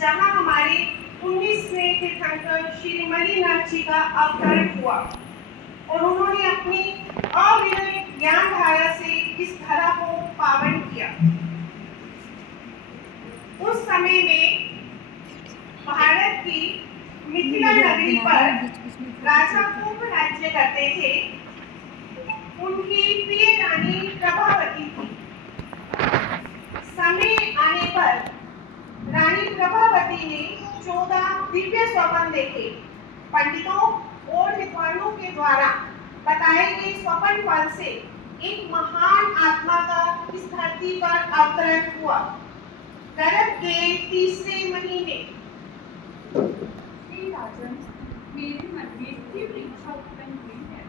जहां हमारे 19वें तीर्थंकर श्री मल्लिनाथ जी का अवतरण हुआ और उन्होंने अपनी अविरल ज्ञान धारा से इस धरा को पावन किया। उस समय में भारत की मिथिला नगरी पर राजा कुंभ राज्य करते थे। उनकी प्रिय रानी प्रभावती थी। समय आने पर रानी प्रभावती ने 14 दिव्य स्वप्न देखे। पंडितों और विद्वानों के द्वारा बताए गए स्वप्न फल से एक महान आत्मा का इस धरती पर अवतरण हुआ। गर्भ के 3 महीने राजन, मेरे मन में तीव्र इच्छा उत्पन्न हुई है।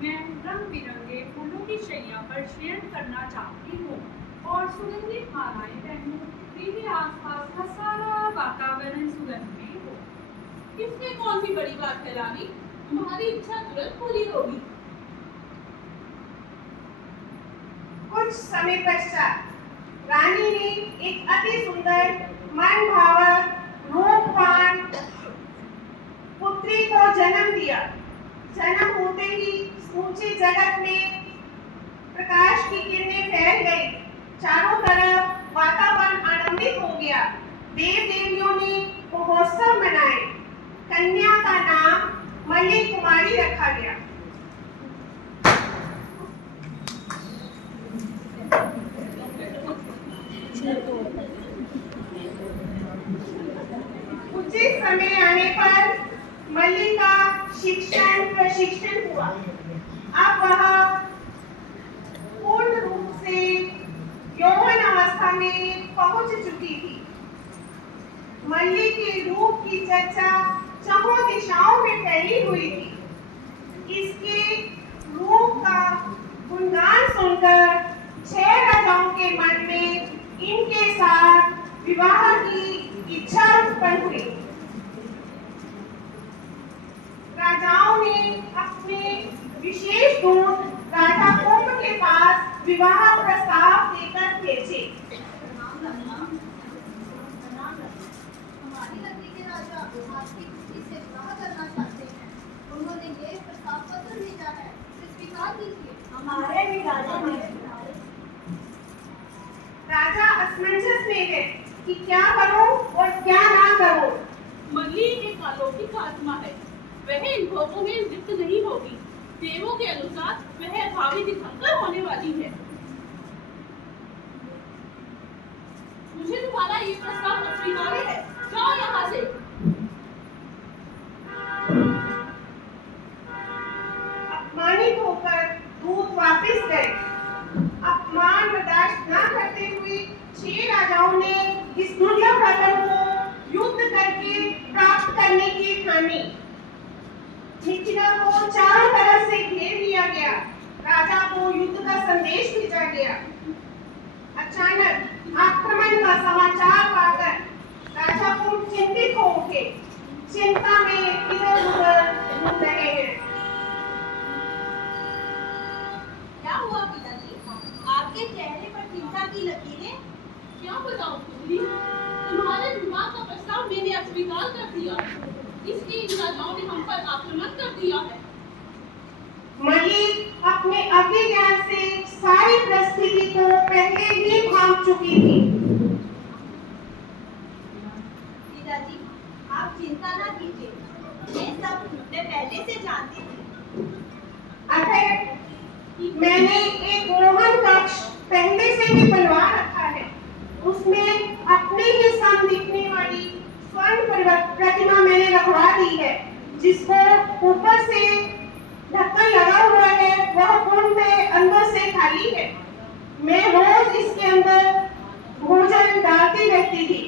मैं रंग बिरंगे फूलों की शैया पर शयन करना चाहती हूँ और सुगंधित मालाएं पहनूं। मेरे आसपास का सारा वातावरण सुगंधमय हो। इसमें कौन सी बड़ी बात है रानी? तुम्हारी इच्छा तुरंत पूरी होगी। कुछ समय पश्चात रानी ने एक अति सुंदर, मनभावक, रूपवान पुत्री को जन्म दिया। जन्म होते ही समूचे जगत में प्रकाश की किरणें फैल गई। चारों तरफ वातावरण आनंदित हो गया। देव देवियों ने महोत्सव मनाए। कन्या का नाम मल्ली कुमारी रखा गया। उचित समय आने पर मल्ली का शिक्षण प्रशिक्षण हुआ। अब वह पूर्ण रूप से यौवन अवस्था में पहुंच चुकी थी। मल्ली के रूप की चर्चा चारों दिशाओं में फैली हुई थी। इसके रूप का गुणगान सुनकर 6 राजाओं के मन में इनके साथ विवाह की इच्छा उत्पन्न हुई। राजाओं ने अपने विशेष दूत राजा कुंभ के पास विवाह प्रस्ताव देकर भेजे। हमारी नगरी के राजा आपकी पुत्री से विवाह करना चाहते हैं। उन्होंने ये प्रस्ताव पत्र भेजा है, इसे स्वीकार कीजिए। हमारे भी राजा ने राजा असमंजस में है कि क्या करो और क्या ना करो। मल्ली एक अलौकिक आत्मा है। वह इन भोगों में लिप्त नहीं होगी। देवों के अनुसार वह भावी तीर्थंकर होने वाली है। मुझे तुम्हारा ये प्रस्ताव अस्वीकार्य है। जाओ यहाँ से। अपमानित होकर दूत वापस गए। अपमान बर्दाश्त न करते हुए 6 राजाओं ने इस दुर्लभ रत्न को युद्ध करके प्राप्त करने की ठानी। मिथिला को चारों तरफ से घेर लिया गया। राजा को युद्ध का संदेश भेजा गया। अचानक आक्रमण का समाचार पाकर राजा को चिंतित हो उठे। चिंता में इधर-उधर घूम रहे हैं। क्या हुआ पिताजी? आपके चेहरे पर चिंता की लकीरें? क्या बताऊं पुत्री? तुम्हारे विवाह का प्रस्ताव मैंने अस्वीकार कर दिया। इसलिए इन राजाओं ने हम पर आक्रमण कर दिया है। मल्ली अपने अभिज्ञान से सारी परिस्थिति को पहले ही भांप चुकी थी। पिताजी, आप चिंता न कीजिए। ये सब मैं पहले से जानती थी। अतः मैंने एक मोहन कक्ष पहले से ही बनवा रखा है। उसमें अपने ही सम दिखने वाली स्वर्ण प्रतिमा मैंने रखवा दी है, जिसको ऊपर से ढक्कन लगा हुआ है। वह कुंड में अंदर से खाली है। मैं रोज इसके अंदर भोजन डालती रहती थी।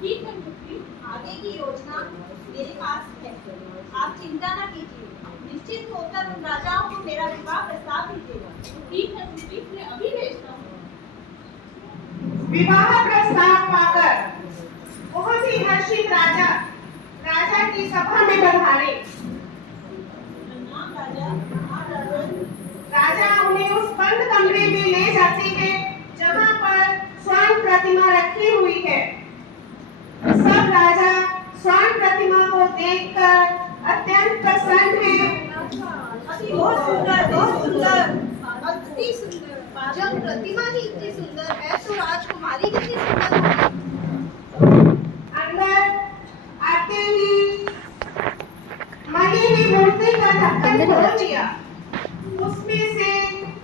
ठीक है पुत्री, आगे की योजना मेरे पास है। आप चिंता न कीजिए। निश्चित होकर उन राजाओं को मेरा विवाह प्रस्ताव दीजिएगा। ठीक है पुत्री, मैं अभी भेजता हूँ। विवाह प्रस्ताव पाकर बहुत ही हर्षित राजा की सभा में पधारे। राजा उन्हें उस बंद कमरे में ले जाते हैं जहाँ पर स्वर्ण प्रतिमा रखी हुई है। देखकर अत्यंत प्रसन्न है। बहुत सुंदर, बहुत सुंदर, अति सुंदर। जब प्रतिमा ही इतनी सुंदर है तो राजकुमारी कितनी सुंदर होगी। अंदर आते ही मणि ने मूर्ति का ढक्कन खोल दिया। उसमें से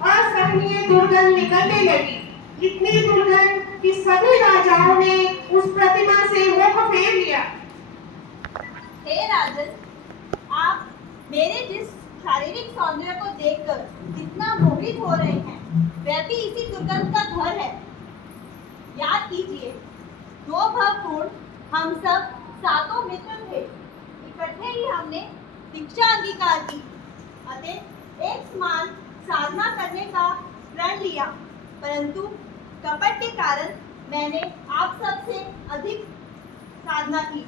असहनीय दुर्गंध निकलने लगी। इतनी दुर्गंध कि सभी राजाओं ने उस प्रतिमा से मुख फेर लिया। हे राजन, आप मेरे जिस शारीरिक सौंदर्य को देखकर कितना मोहित हो रहे हैं, वह भी इसी दुर्गंध का घर है। याद कीजिए, 2 भवपूर्ण हम सब सातों मित्र थे। इकट्ठे ही हमने दीक्षा अंगीकार की, अतः एक समान साधना करने का प्रण लिया। परंतु कपट के कारण मैंने आप सबसे अधिक साधना की,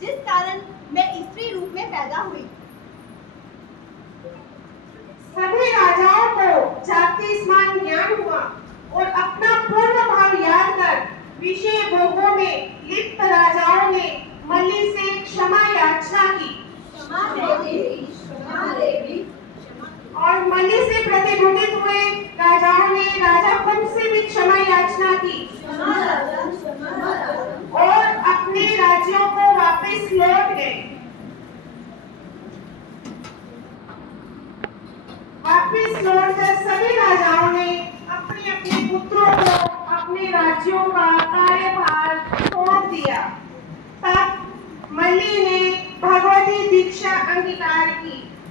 जिस कारण मैं स्त्री रूप में पैदा हुई। सभी राजाओं को जाति समान ज्ञान हुआ और अपना पूर्व भाव याद कर विषय भोगों में लिप्त राजाओं ने मल्ली से क्षमा याचना की क्षमा देवी, क्षमा देवी। और मल्ली से प्रतिबोधित हुए राजाओं ने राजा कुंभ से भी क्षमा याचना की क्षमा राजन, क्षमा राजन। और अपने राज्यों को वापस लौट गए। वापस लौटकर सभी राजाओं ने अपने अपने पुत्रों को अपने राज्यों का कार्यभार सौंप दिया। तब मल्ली ने भगवती दीक्षा अंगीकार की।